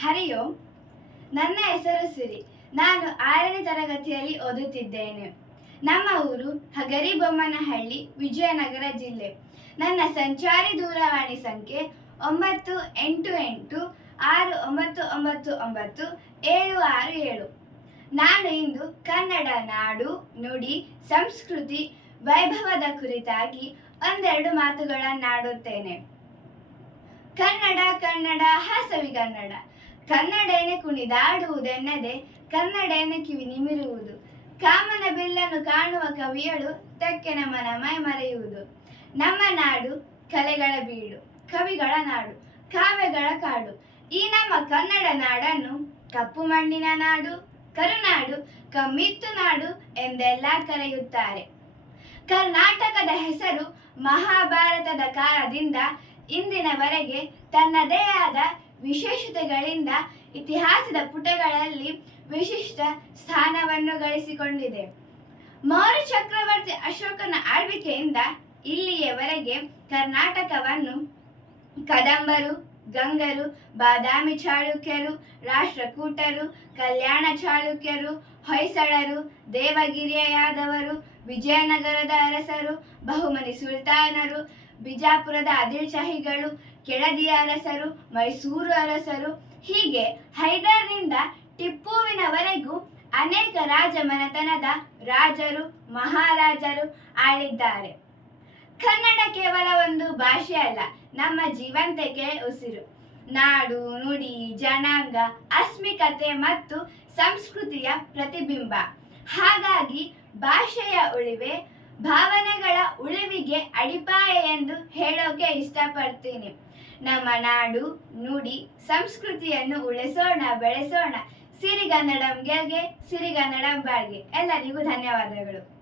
ಹರಿ ಓಂ ನನ್ನ ಹೆಸರು ಸಿರಿ. ನಾನು ಆರನೇ ತರಗತಿಯಲ್ಲಿ ಓದುತ್ತಿದ್ದೇನೆ. ನಮ್ಮ ಊರು ಹಗರಿಬೊಮ್ಮನಹಳ್ಳಿ, ವಿಜಯನಗರ ಜಿಲ್ಲೆ. ನನ್ನ ಸಂಚಾರಿ ದೂರವಾಣಿ ಸಂಖ್ಯೆ ಒಂಬತ್ತು ಎಂಟು ಎಂಟು ಆರು ಒಂಬತ್ತು ಒಂಬತ್ತು ಒಂಬತ್ತು ಏಳು ಆರು ಏಳು. ನಾನು ಇಂದು ಕನ್ನಡ ನಾಡು, ನುಡಿ, ಸಂಸ್ಕೃತಿ, ವೈಭವದ ಕುರಿತಾಗಿ ಒಂದೆರಡು ಮಾತುಗಳನ್ನಾಡುತ್ತೇನೆ. ಕನ್ನಡ ಕನ್ನಡ, ಹಾಸವಿ ಕನ್ನಡ. ಕನ್ನಡೇನೆ ಕುಣಿದಾಡುವುದೆನ್ನದೆ ಕನ್ನಡೇನೆ ಕಿವಿ ನಿಮಿರುವುದು. ಕಾಮನ ಬಿಲ್ಲನ್ನು ಕಾಣುವ ಕವಿಯಳು ತೆಕ್ಕೆನ ಮನ ಮೈ ಮರೆಯುವುದು. ನಮ್ಮ ನಾಡು ಕಲೆಗಳ ಬೀಡು, ಕವಿಗಳ ನಾಡು ಕಾವ್ಯಗಳ ಕಾಡು. ಈ ನಮ್ಮ ಕನ್ನಡ ನಾಡನ್ನು ಕಪ್ಪು ಮಣ್ಣಿನ ನಾಡು, ಕರುನಾಡು, ಕಮ್ಮಿತ್ತು ನಾಡು ಎಂದೆಲ್ಲ ಕರೆಯುತ್ತಾರೆ. ಕರ್ನಾಟಕದ ಹೆಸರು ಮಹಾಭಾರತದ ಕಾಲದಿಂದ ಇಂದಿನವರೆಗೆ ತನ್ನದೇ ಆದ ವಿಶೇಷತೆಗಳಿಂದ ಇತಿಹಾಸದ ಪುಟಗಳಲ್ಲಿ ವಿಶಿಷ್ಟ ಸ್ಥಾನವನ್ನು ಗಳಿಸಿಕೊಂಡಿದೆ. ಮೌರ್ಯ ಚಕ್ರವರ್ತಿ ಅಶೋಕನ ಆಳ್ವಿಕೆಯಿಂದ ಇಲ್ಲಿಯವರೆಗೆ ಕರ್ನಾಟಕವನ್ನು ಕದಂಬರು, ಗಂಗರು, ಬಾದಾಮಿ ಚಾಳುಕ್ಯರು, ರಾಷ್ಟ್ರಕೂಟರು, ಕಲ್ಯಾಣ ಚಾಳುಕ್ಯರು, ಹೊಯ್ಸಳರು, ದೇವಗಿರಿಯಾದವರು, ವಿಜಯನಗರದ ಅರಸರು, ಬಹುಮನಿ ಸುಲ್ತಾನರು ಬಿಜಾಪುರದ ಆದಿಲ್ಶಾಹಿಗಳು, ಕೆಳದಿಯ ಅರಸರು, ಮೈಸೂರು ಅರಸರು, ಹೀಗೆ ಹೈದರ್ನಿಂದ ಟಿಪ್ಪುವಿನವರೆಗೂ ಅನೇಕ ರಾಜಮನೆತನದ ರಾಜರು, ಮಹಾರಾಜರು ಆಳಿದ್ದಾರೆ. ಕನ್ನಡ ಕೇವಲ ಒಂದು ಭಾಷೆ ಅಲ್ಲ, ನಮ್ಮ ಜೀವಂತಿಕೆ ಉಸಿರು. ನಾಡು, ನುಡಿ, ಜನಾಂಗ ಅಸ್ಮಿಕತೆ ಮತ್ತು ಸಂಸ್ಕೃತಿಯ ಪ್ರತಿಬಿಂಬ. ಹಾಗಾಗಿ ಭಾಷೆಯ ಉಳಿವೆ ಭಾವನೆಗಳ ಉಳಿವಿಗೆ ಅಡಿಪಾಯ ಎಂದು ಹೇಳೋಕೆ ಇಷ್ಟಪಡ್ತೀನಿ. ನಮ್ಮ ನಾಡು, ನುಡಿ, ಸಂಸ್ಕೃತಿಯನ್ನು ಉಳಿಸೋಣ, ಬೆಳೆಸೋಣ. ಸಿರಿಗನ್ನಡಂ ಗೆಲ್ಗೆ ಸಿರಿಗನ್ನಡಂ ಬಾಳ್ಗೆ ಎಲ್ಲರಿಗೂ ಧನ್ಯವಾದಗಳು.